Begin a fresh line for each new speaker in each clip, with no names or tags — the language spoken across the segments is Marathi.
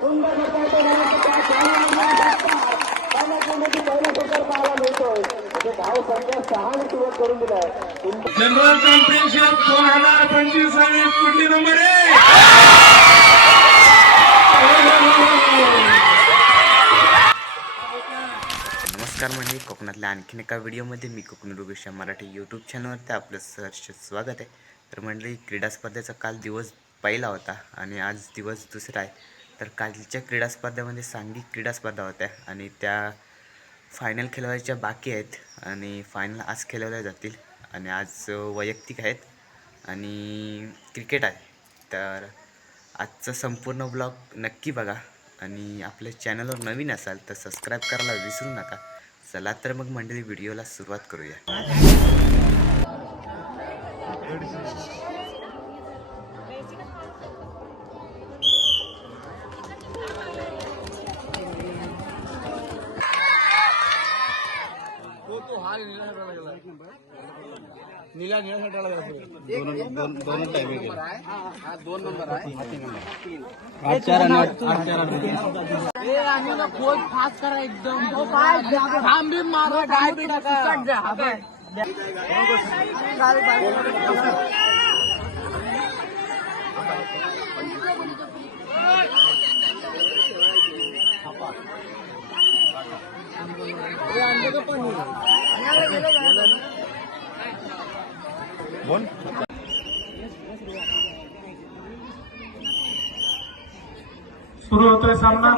सुंदर पहिला पाहायला मिळतोय म्हणजे सहा सुरुवात करून दिलाय
जनरल चॅम्पियनशिप दोन हजार पंचवीसावी कुठली नंबर आहे?
नमस्कार म्हणजे कोकणातल्या आणखीन एका व्हिडिओमध्ये मी कोकण रुगेशा मराठी यूट्यूब चॅनलवरती आपलं सहर्ष स्वागत आहे. तर मंडळी क्रीडा स्पर्धेचा काल दिवस पहिला होता आणि आज दिवस दुसरा आहे. तर कालच्या क्रीडा स्पर्धेमध्ये सांघिक क्रीडा स्पर्धा होत्या आणि त्या फायनल खेळवायच्या बाकी आहेत आणि फायनल आज खेळवल्या जातील आणि आज वैयक्तिक आहेत आणि क्रिकेट आहे. तर आजचा संपूर्ण ब्लॉग नक्की बघा आणि आपल्या चॅनलवर नवीन असाल तर सबस्क्राईब करायला विसरू नका. चला तर मग मंडळी व्हिडिओला सुरुवात करूया.
वाला दोन दोन दोन टाइमिंग हा दोन नंबर आहे आठ चार आणि आठ आठ चार आठ खोल फास्ट करा एकदम. थांब मारा काय बी टाका
सुरू होतोय सामना.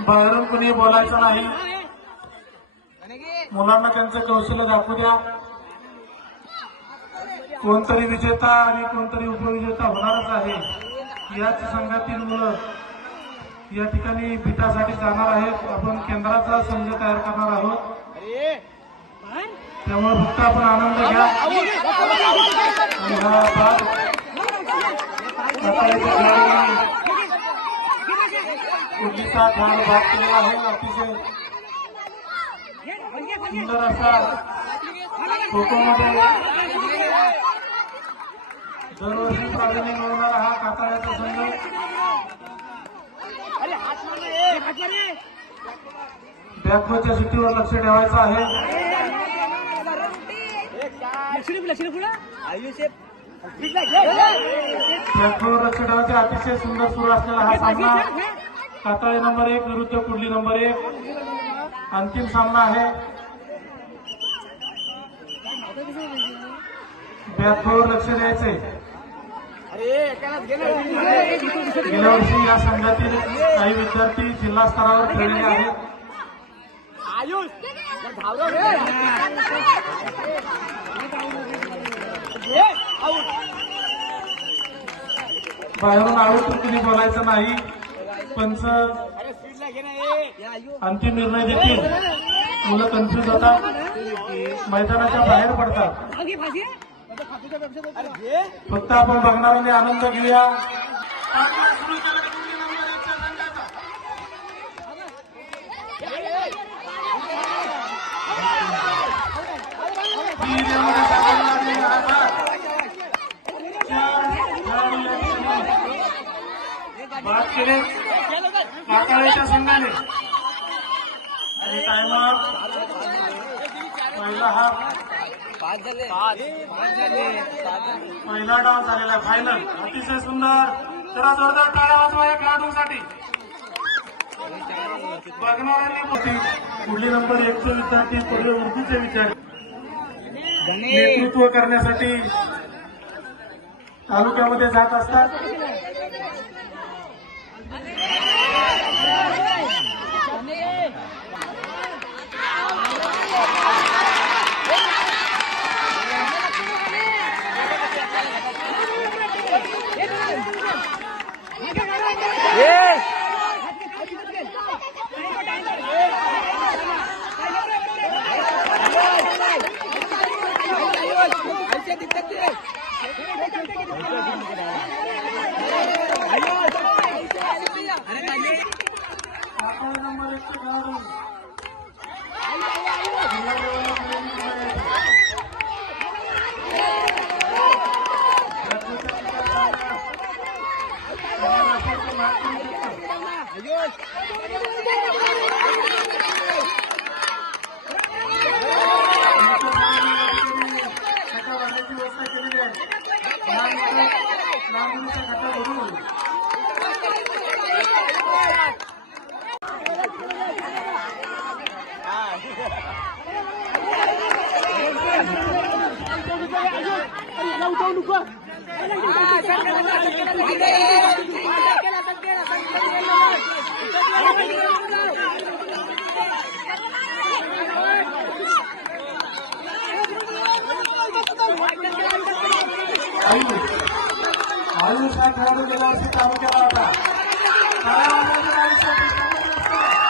बाहेरून कुणी बोलायचं नाही. मुलांना त्यांचं कौशल्य दाखवू द्या. कोणतरी विजेता आणि कोणतरी उपविजेता होणारच आहे याच संघातील मुलं या ठिकाणी बिटासाठी जाणार आहेत आपण केंद्राचा संघ तयार करणार आहोत त्यामुळे फक्त आपण आनंद घ्या आणि हा उडीचा भाग केलेला आहे अतिशय सुंदर असा खोखोमध्ये दरवर्षी प्राधान्य मिळवणारा हा काताळ्याचा संघ. बॅकवरच्या सुट्टीवर लक्ष ठेवायचं आहे. बॅकवर लक्ष ठेवायचे अतिशय सुंदर सुरू असलेला हा सामना. कातळे नंबर एक विरुद्ध कुडली नंबर एक? अंतिम सामना आहे. बॅकवर लक्ष द्यायचे गेल्या वर्षी या संघातील काही विद्यार्थी जिल्हा स्तरावर खेळलेले आहेत. बाहेरून आलो तर कुणी बोलायचं नाही. पंच अंतिम निर्णय देतील. मुलं कन्फ्युज होतात. मैदानाच्या बाहेर पडतात. फक्त आपण बघणाऱ्यांनी आनंद घेऊया. बाद केले. काकाळ्याच्या संघाने. आणि टायमर पहिला हा पहिला डाव झालेला फायनल अतिशय सुंदर. जरा जोरदार टाळ्या वाजवा या खेळाडूंसाठी. बघणाऱ्यांनी पुढली नंबर एकशे विद्यार्थी पुढे उर्दूचे विचार. नेतृत्व करण्यासाठी तालुक्यामध्ये जात असतात. Yes. नंबर आयुष हा खेळाडू गेल्या वर्षी चालू केला होता काय आनंद आयुष्यात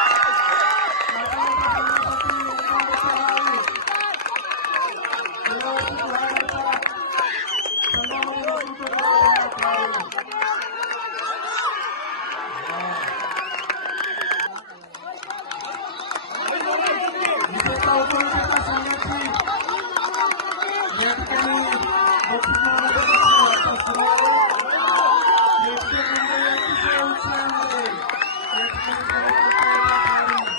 विशेषतः उपविजेता संघाची या ठिकाणी बक्षिसामध्ये वाटप सुरू आहे. प्रेक्षक मंडळी अतिशय उत्साहामध्ये या ठिकाणी कार्यक्रम पाहत आहेत.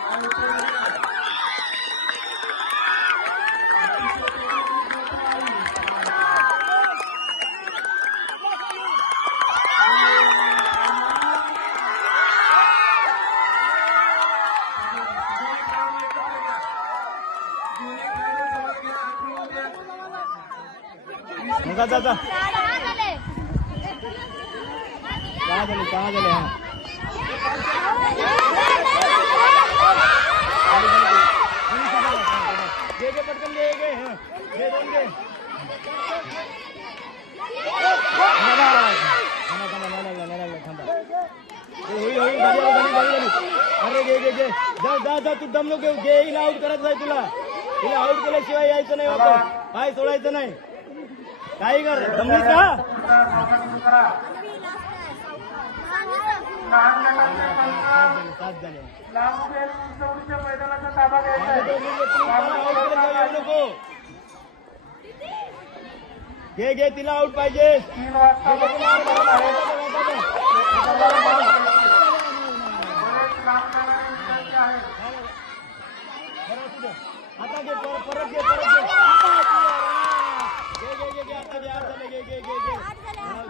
हा विषय आहे.
जा जा कहा झाले कहा झाले हा घे. घे पटकन घे घे हा. घे दोन घे. अरे घे घे घे. जा जा जा तू दम नको घेऊ. घे हिला आउट करायचं आहे तुला. हिला आउट केल्याशिवाय यायचं नाही वापस. पाय सोडायचं नाही. काही कर दमलीस का? नको घे घे तिला आउट पाहिजे. आता घे परत घे परत घे घे घे घे आता घे आता घे घे घे घे घे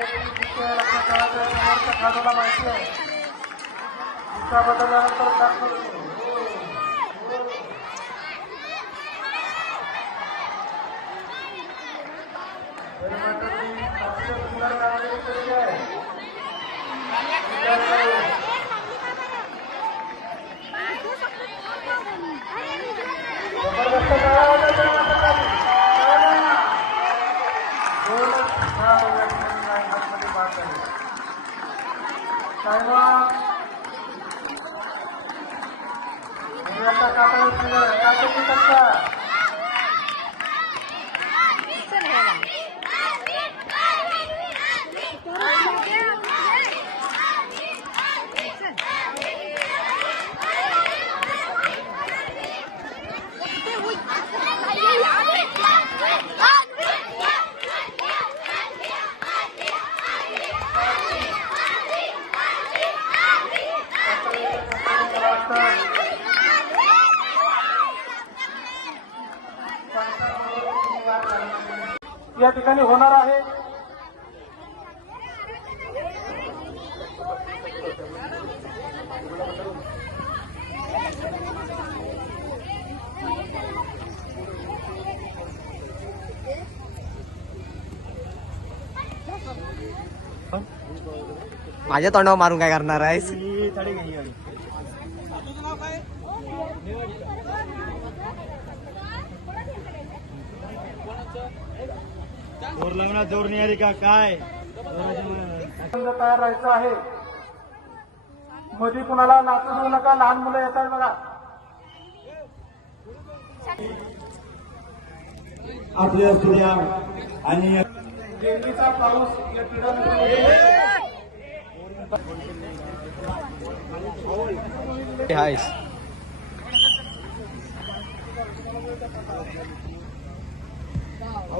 घे घे हिला पण घे आता हिला आउट केल्याशिवाय यायचं नाही तू. हिला आउट केल्याशिवाय यायचं नाही तू. हा, हिला आउट केल्याशिवाय यायचं नाही जा जा जा हे
चांगला म्हणजे खेळाडू पाहत नसतो जबरदस्त जाता येता हा खेळ खेळायला नको लक्षात ठेवायचं समोरच्या खेळाडूला माहिती आहे दिशा बदलल्यानंतर काय करतो जबरदस्त गाळा 台湾新潟片打ちで歌ってください या ठिकाणी होणार आहे.
माझ्या तोंडावर मारून काय करणार आहेस
ही साडी घे ही गाडी जोर लग्नात जोर नाही आली का काय?
संघ तयार राहायचं आहे. मध्ये कुणाला नाचू देऊ नका लहान मुलं येत आहेत बघा.
आपल्या स्त्रिया आणि
देवीचा पाऊस या क्रीडा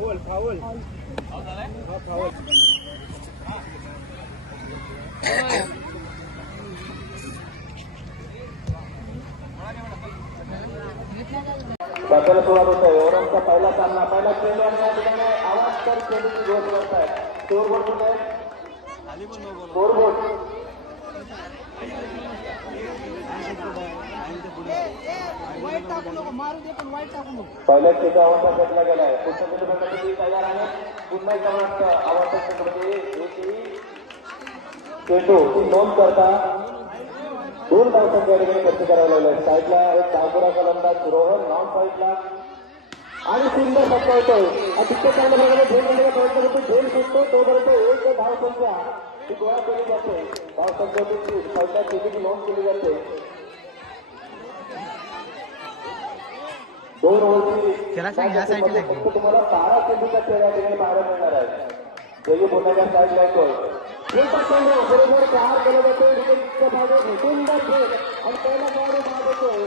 हायस फावल फावल.
बदल सुरुवात होत आहे ओव्हरचा पहिला सामना पहिला चेंडू आणि या ठिकाणी आवाज तर चेंडूची जोर होत आहे स्कोर बोर्ड कुठे आहे स्कोर बोर्ड पहिल्या चेंडू आवाजा घेतला गेला आहे. पुढच्या बघण्यासाठी तयार आहे. पुन्हा एक क्रमांक आवाजा चेंडूमध्ये एकही चेंडू, ती नोंद करता. दोन धावसंख्या या ठिकाणी खर्च करायला लागलाय साईडला एक डावपुरा गोलंदाज रोहन, नॉन साईडला. आणि सुंदर फटका होतोय अतिशय चांगल्या प्रकारे झेल घेण्याचा प्रयत्न करतो झेल सुटतो तोपर्यंत एक धावसंख्या. ही गोळा केली जाते. धावसंख्येची पहिल्या नोंद केली जाते. दोन ओव्हरची
त्याला सांग, या.
फक्त तुम्हाला बारा चेंडूचा खेळ या ठिकाणी पाहायला मिळणार आहे जयू बरोबर केला भागे आणि पहिला होतोय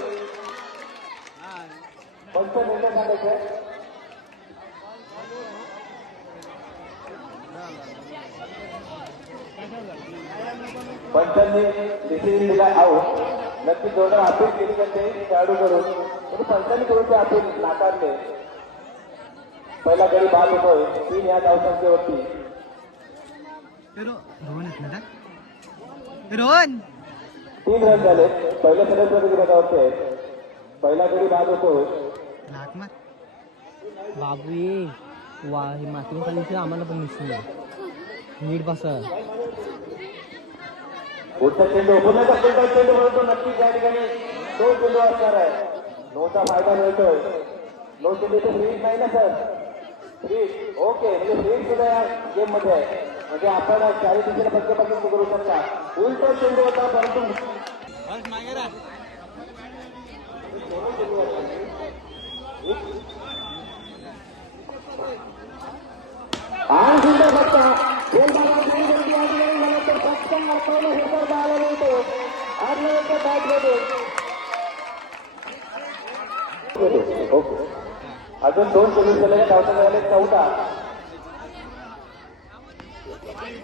पंच सांगायचे पंचांनी दिला आऊट नक्की जोरदार अपील केली जाते खेळाडूकडून पण पंचांनी थोडेसे अपील नाकारले. पहिला गडी बाद होतोय. तीन या
येत ना रोहन!
तीन रन झाले. पहिल्या सदस्य विरोधावरती आहेत. पहिला गडी बाद होतोय.
बाबू ये. वा हे माती खाली आम्हाला पण दिसून नीट बसा.
पुढचा चेंडू पुन्हा पुढचा चेंडू मिळतो नक्कीच या ठिकाणी दोन चेंडू असणार आहे. नोचा फायदा मिळतोय. नो चेंडू इथे फ्रीज नाही ना सर फ्रीज ओके म्हणजे फ्रीज सुद्धा या गेममध्ये आहे. म्हणजे आपण चारी दिशेला पक्षपासून करू शकता. उलटा चेंडू होता परंतु आणि सुंदर फटका आर्नवेच्या बॅटमध्ये ओके अजून दोन पोलीस झाले धावता झाले चौदा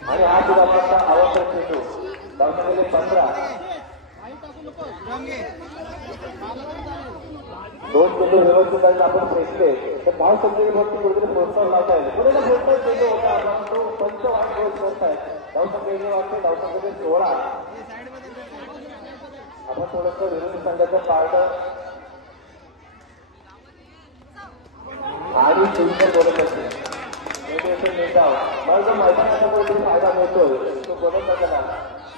आणि हा सुद्धा आपला आवश्यक चेंडू धावता झाले पंधरा. दोन चेंडू व्यवस्थित आहेत आपण फेकले. तर पाच संख्येने फक्त कुठेतरी प्रोत्साहन लावता येईल कुठे प्रोत्साहन चेंडू होता आपण तो पंच वाट गोल करताय धाव संख्येने वाटते धावसंख्येने सोळा. आपण थोडस विरोधी संघाचं पार्ट आणि तुमचं बोलत असते मला मैदानाचा कोणतरी फायदा मिळतोय तो गोलंदाजाला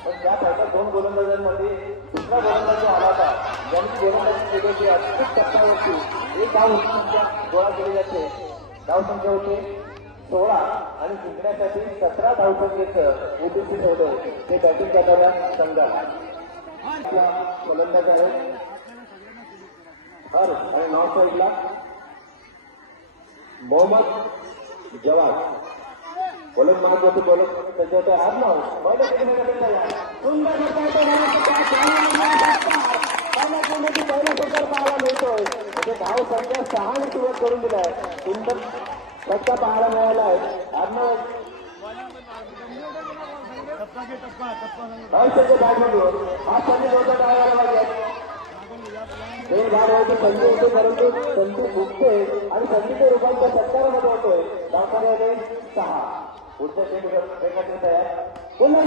पण त्या फायदा दोन गोलंदाजांमध्ये दुसरा गोलंदाज आला होता ज्यांनी गोलंदाजी केली होती अचूक टप्प्यावरती एक धाव संख्या गोळा केली जाते धाव संख्या होते सोळा आणि जिंकण्यासाठी सतरा धावसंख्येचं उद्दिष्ट ठेवलं ते बॅटिंग करणाऱ्या संघाला गोलंदाज हर आणि नॉर्थ साईडला मोहम्मद जवाब बोलत म्हणत होते बोलत त्याच्या ते हात नाव पहिल्या पहिला प्रकार पाहायला मिळतोय म्हणजे धाव संख्या सहाने सुरुवात करून दिलाय सुंदर सत्ता पाहायला मिळाला आहे संधी होता टाळायला पाहिजे दोन होते संधी होते परंतु संधी फुटते आणि संधीचे रूपांतर सत्कारामध्ये होतोय दाखवण्याने सहा पुढच्या चेंडू रेखाटून तयार पुन्हा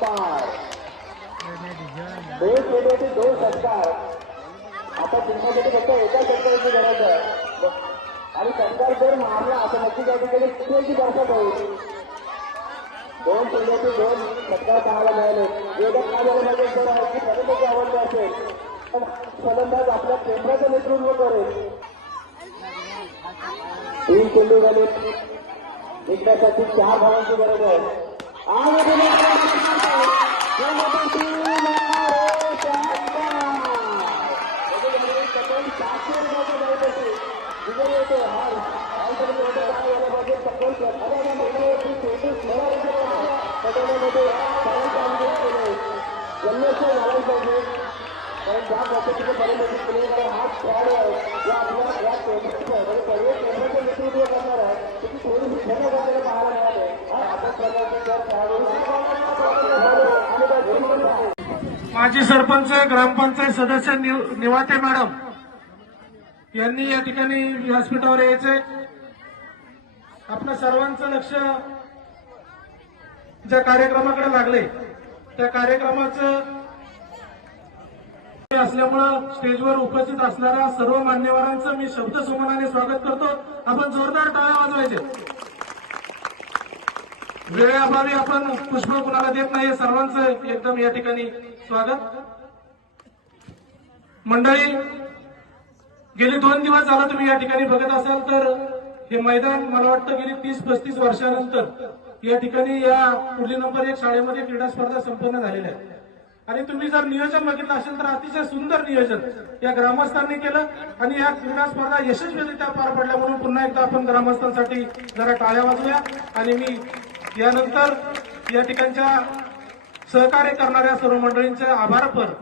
पार दोन चेंडूचे दोन षटकार आता जिंकण्यासाठी फक्त एका षटकाराची गरज आहे. आणि सरकार जर मारला असं नक्की त्या ठिकाणी किती बरसात होईल. दोन चेंडूचे दोन सत्कार पाहायला मिळाले. वेगात काय झालं पाहिजे तर आणखी फलंदाजी आवडली असेल पण फलंदाज आपल्या केंद्राचं नेतृत्व करेल. तीन चेंडू झाले. जिंकण्यासाठी चार भावांची गरज आहे. आणि सातशे रुपये
माजी सरपंच ग्रामपंचायत सदस्य निव- निवाते मॅडम यांनी या ठिकाणी व्यासपीठावर यायचंय. आपलं सर्वांचं लक्ष ज्या कार्यक्रमाकडे लागले त्या कार्यक्रमाचं असल्यामुळं स्टेजवर उपस्थित असणाऱ्या सर्व मान्यवरांचं मी शब्द सुमनाने स्वागत करतो. आपण जोरदार टाळ्या वाजवायचे. वेळेअभावी आपण पुष्प कुणाला देत नाही सर्वांचं एकदम या ठिकाणी स्वागत. मंडळी गेले दोन दिवस झाला तुम्ही या ठिकाणी बघत असाल तर हे मैदान मला वाटतं गेली तीस पस्तीस वर्षानंतर या ठिकाणी या पुढली नंबर एक शाळेमध्ये क्रीडा स्पर्धा संपन्न झालेल्या आहेत. आणि तुम्ही जर नियोजन बघितलं असेल तर अतिशय सुंदर नियोजन या ग्रामस्थांनी केलं आणि या क्रीडा स्पर्धा यशस्वीरित्या पार पडल्या म्हणून पुन्हा एकदा आपण ग्रामस्थांसाठी जरा टाळ्या वाजूया आणि मी यानंतर या ठिकाणच्या सहकार्य करणाऱ्या सर्व मंडळींचे आभारपर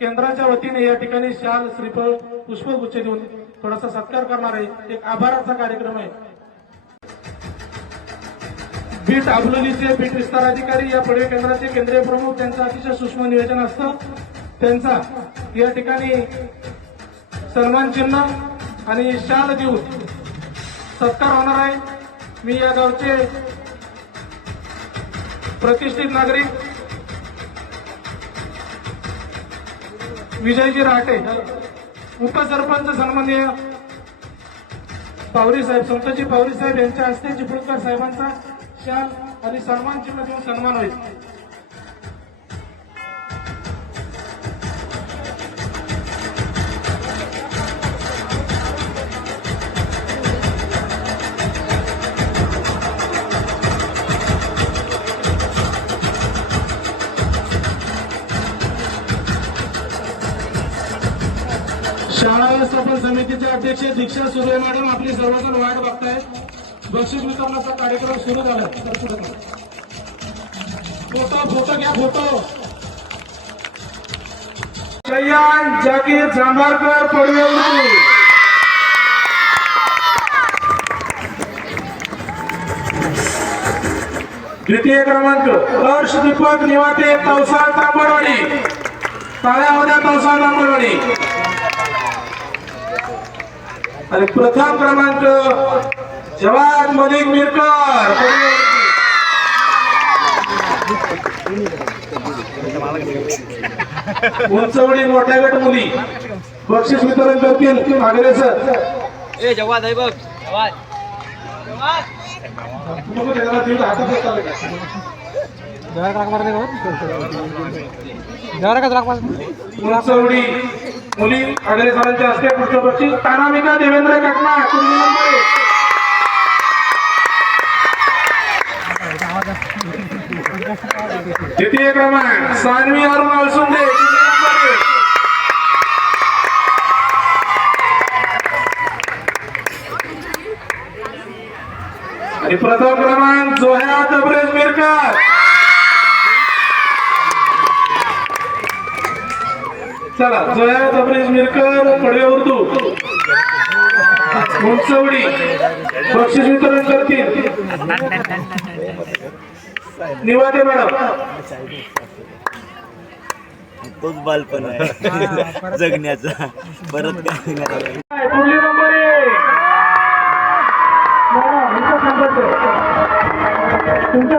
केंद्राच्या वतीने या ठिकाणी शाल श्रीफळ पुष्पगुच्छ देऊन थोडासा सत्कार करणार आहे. एक आभाराचा कार्यक्रम आहे. बीट आबलोलीचे बीट विस्तार अधिकारी या पडवे केंद्राचे केंद्रीय प्रमुख त्यांचं अतिशय सूक्ष्म नियोजन असतं. त्यांचा या ठिकाणी सन्मान चिन्ह आणि शाल देऊन सत्कार होणार आहे. मी या गावचे प्रतिष्ठित नागरिक विजयजी राहटे उपसरपंच सन्माननीय पावरी साहेब संतजी पावरी साहेब यांच्या हस्ते चिपळूणकर साहेबांचा शाल आणि सन्मान चिन्ह देऊन सन्मान होईल. अध्यक्ष दीक्षा सुर्वे मॅडम आपली सर्वजण वाट बघतायत बक्षीस वितरणाचा कार्यक्रम सुरू झाला तर पुढे फोटो फोटो घ्या फोटो. कल्याण जागीर जांभारकर पडवे द्वितीय क्रमांक हर्ष दीपक निवाते तवसाळ तांबडवाडी. टाळ्या होत्या तवसाळ तांबडवाडी. आणि प्रथम क्रमांक जवान मलिक मिरकर उंचवडी मोठ्या गट मुली बक्षीस वितरण करतील आगरे सर
ए जवाद आहे बघ जवाद
आहे. उंचवडी मुली आगरे सरांच्या हस्ते पुढचं तानामिका देवेंद्र कटना द्वितीय क्रमांक सानवी अरुण अलसुंदे आणि प्रथम क्रमांक जोह्या तबरेज मिरकर. चला जोया तबरेज मिरकर पडवे उर्दू. उंचवडी बक्षीस वितरण करतील. निवादे मॅडम.
तोच बालपण आहे. जगण्याचा. परत काय
पुढली नंबर. तुमच्या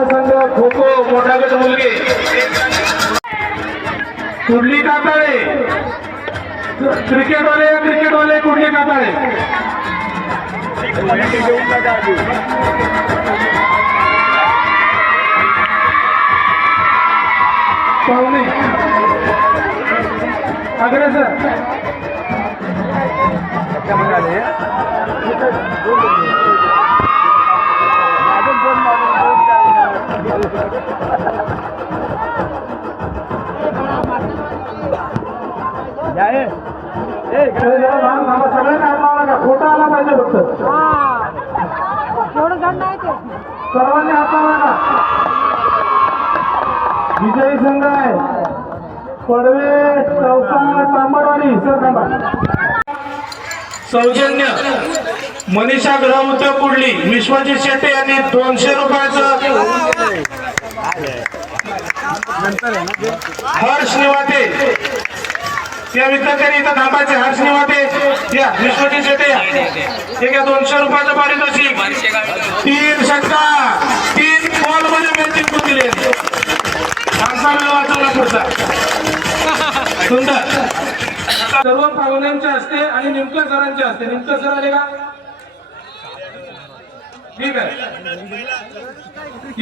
महिला संघ खो खो मोठा गट मुलगी. कुर्ली काताळे? क्रिकेटवाले क्रिकेटवाले कुर्ली काताळे? पाहुणे. अग्रेसर फोटो आला पाहिजे फक्त. सर्वांनी हात विजयी संघ आहे. पडवे चौसा तांबडवाडी सर थांबा सौजन्य मनीषा ग्रहमुत कुडली विश्वजित शेट्टी यांनी दोनशे रुपयाचं हर्ष निवाते या विद्यार्थ्यांनी इथं थांबायचे. हर्ष निवाते या विश्वजी शेटे एक या दोनशे रुपयाचं पारितोषिक. तीन षटका. तीन बॉलमध्ये मॅच जिंकून दिले. आमचा वेळ वाचवला पुढचा. सुंदर. सर्व पाहुण्यांच्या असते आणि निमकर सरांच्या असते निमकर सर आले का? ठीक आहे.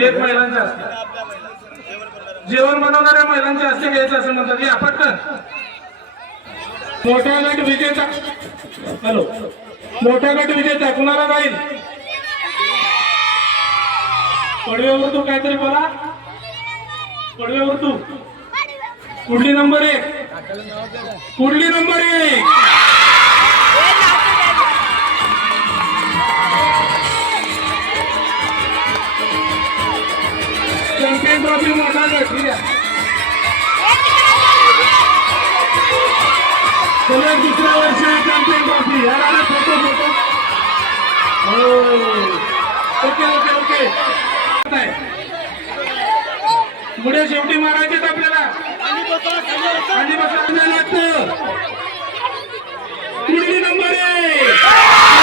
एक महिलांचे असते जेवण बनवणाऱ्या महिलांचे असते घ्यायचं असं म्हणतात. या पटकन. मोठा गट विजेता. हॅलो. मोठा गट विजेता कुणाला जाईल? पडव्यावर तू काहीतरी बोला. पडव्यावर तू. कुठली नंबर एक? कुठली नंबर एक? सलग दुसऱ्या वर्ष चॅम्पियन ट्रॉफी फोटो फोटो हो ओके ओके ओके पुढे शेवटी मारायचे आपल्याला आणि बसायला लागतं नंबर आहे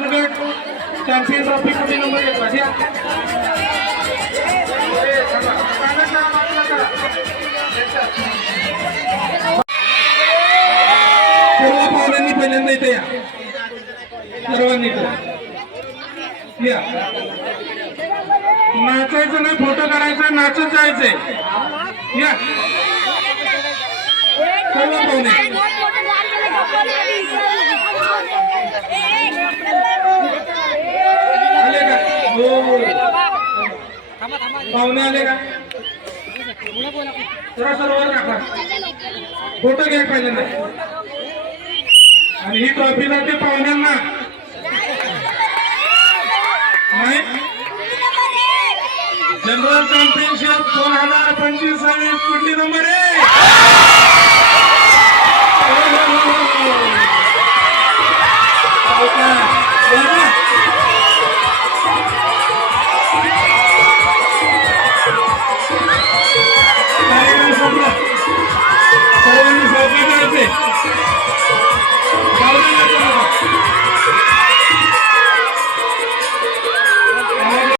लहान गट चॅम्पियन ट्रॉफी कुठे नंबर एक माझ्या सर्व पाहुण्यांनी पहिल्यांदा इथे या सर्वांनी या नाचायचं नाही फोटो काढायचा नाचत जायचंय या सर्व पाहुणे पाहुणे आले का जरा सर्वांना दाखवा फोटो घ्या पहिल्यांदा आणि ही ट्रॉफी जाते पाहुण्यांना जनरल चॅम्पियनशिप दोन हजार पंचवीस कुठली नंबर आहे कार्यक्रम संपला सर्वांनी सहभागी व्हायचे